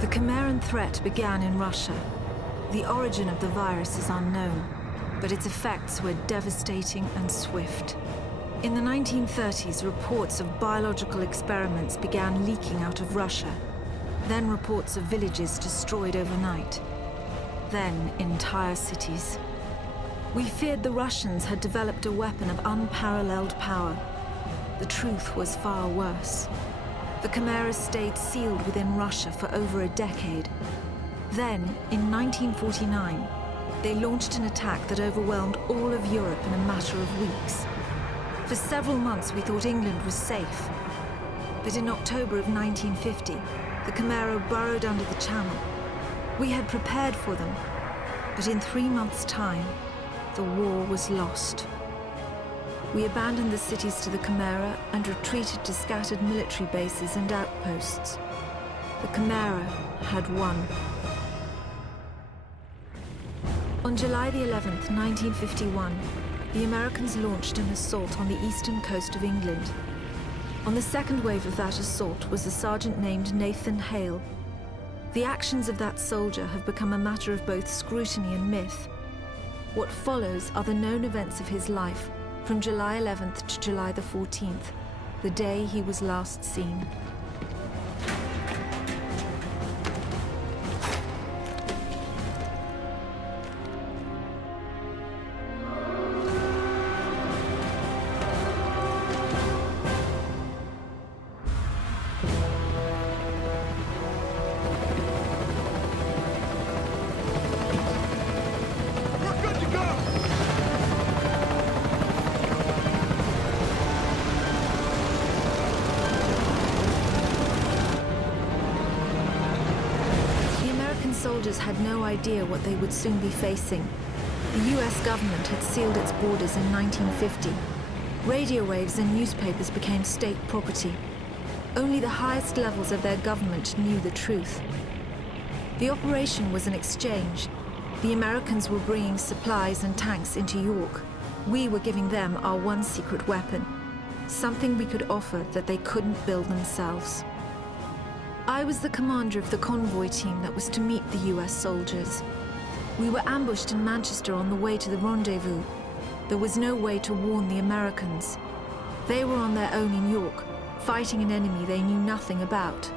The Chimeran threat began in Russia. The origin of the virus is unknown, but its effects were devastating and swift. In the 1930s, reports of biological experiments began leaking out of Russia. Then reports of villages destroyed overnight. Then entire cities. We feared the Russians had developed a weapon of unparalleled power. The truth was far worse. The Chimeras stayed sealed within Russia for over a decade. Then, in 1949, they launched an attack that overwhelmed all of Europe in a matter of weeks. For several months, we thought England was safe. But in October of 1950, the Chimera burrowed under the Channel. We had prepared for them, but in 3 months' time, the war was lost. We abandoned the cities to the Chimera and retreated to scattered military bases and outposts. The Chimera had won. On July the 11th, 1951, the Americans launched an assault on the eastern coast of England. On the second wave of that assault was a sergeant named Nathan Hale. The actions of that soldier have become a matter of both scrutiny and myth. What follows are the known events of his life from July 11th to July the 14th, the day he was last seen. Soldiers had no idea what they would soon be facing. The US government had sealed its borders in 1950. Radio waves and newspapers became state property. Only the highest levels of their government knew the truth. The operation was an exchange. The Americans were bringing supplies and tanks into York. We were giving them our one secret weapon, something we could offer that they couldn't build themselves. I was the commander of the convoy team that was to meet the US soldiers. We were ambushed in Manchester on the way to the rendezvous. There was no way to warn the Americans. They were on their own in York, fighting an enemy they knew nothing about.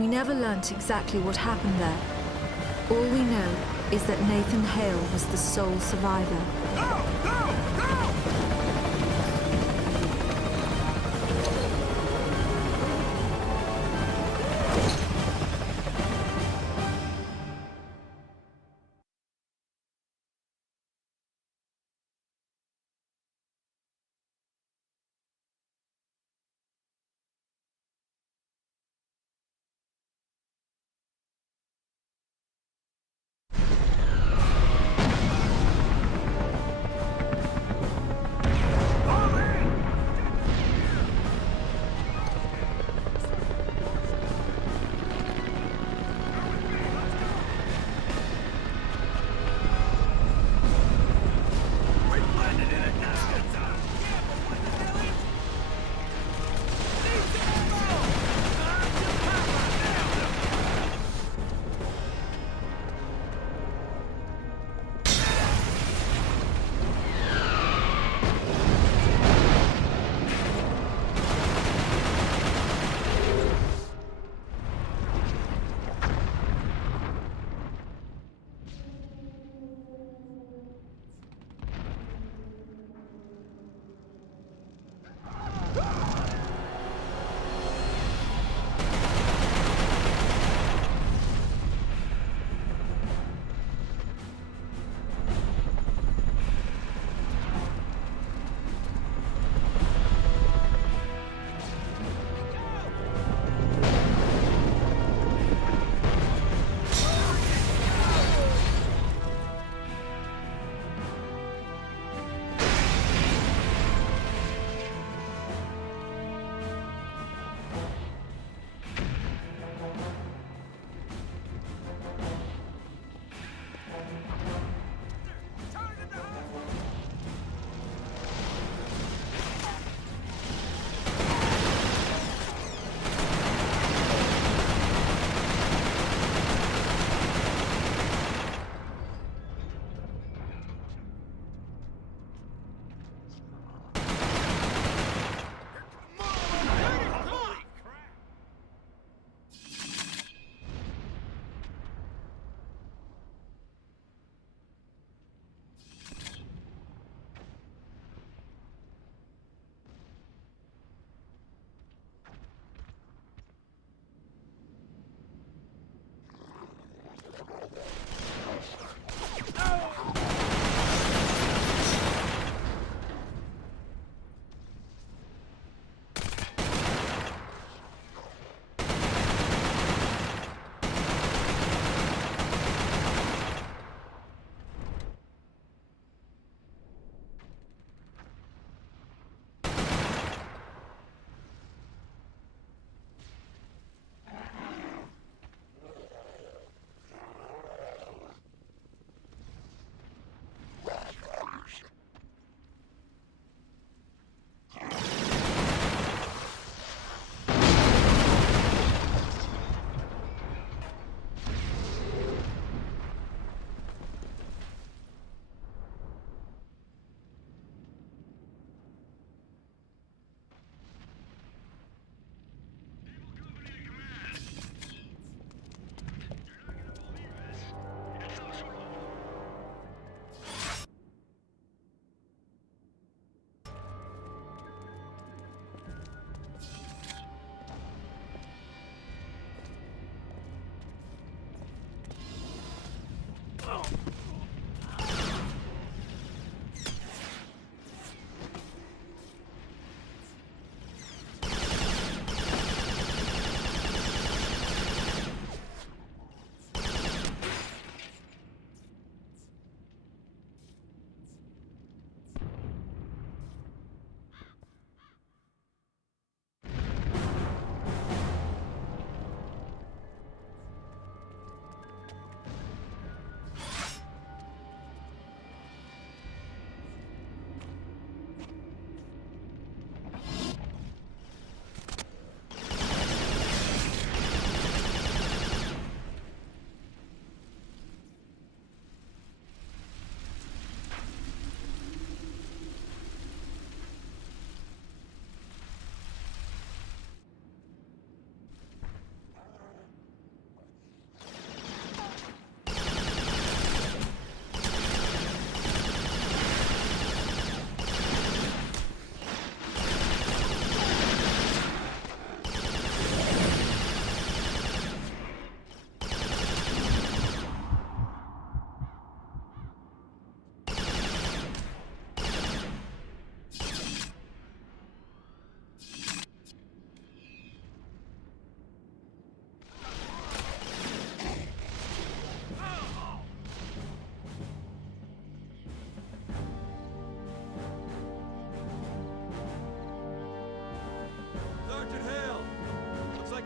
We never learnt exactly what happened there. All we know is that Nathan Hale was the sole survivor. No! No! No!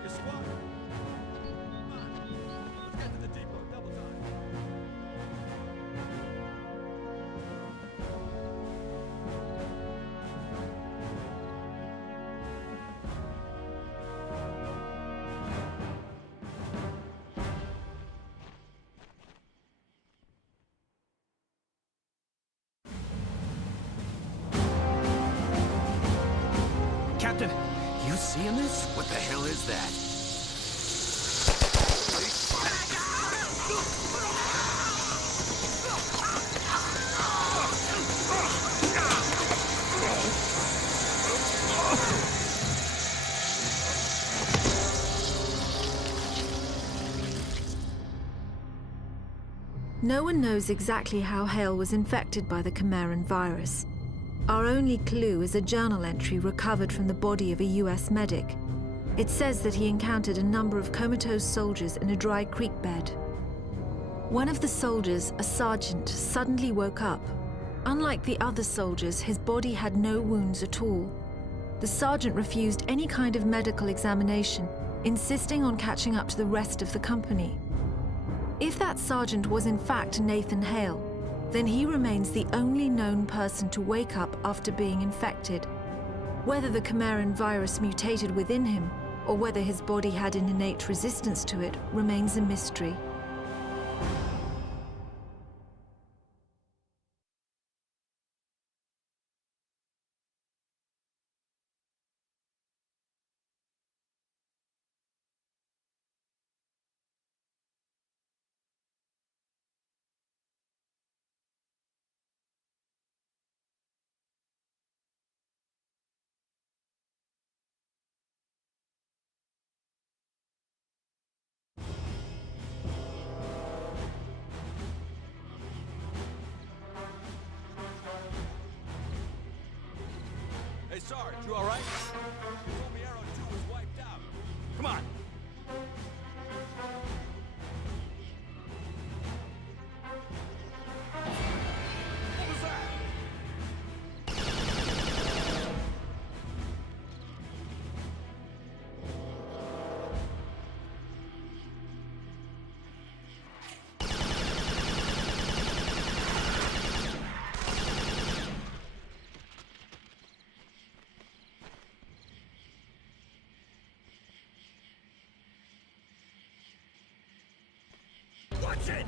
your squad. Come on. Let's get to the depot. Double time. Captain, you seeing this? What the hell is that? No one knows exactly how Hale was infected by the Chimeran virus. Our only clue is a journal entry recovered from the body of a US medic. It says that he encountered a number of comatose soldiers in a dry creek bed. One of the soldiers, a sergeant, suddenly woke up. Unlike the other soldiers, his body had no wounds at all. The sergeant refused any kind of medical examination, insisting on catching up to the rest of the company. If that sergeant was in fact Nathan Hale, then he remains the only known person to wake up after being infected. Whether the Chimeran virus mutated within him, or whether his body had an innate resistance to it, remains a mystery. Hey, Sarge, you all right? You told me Arrow 2 was wiped out. Come on. What was that? Watch it!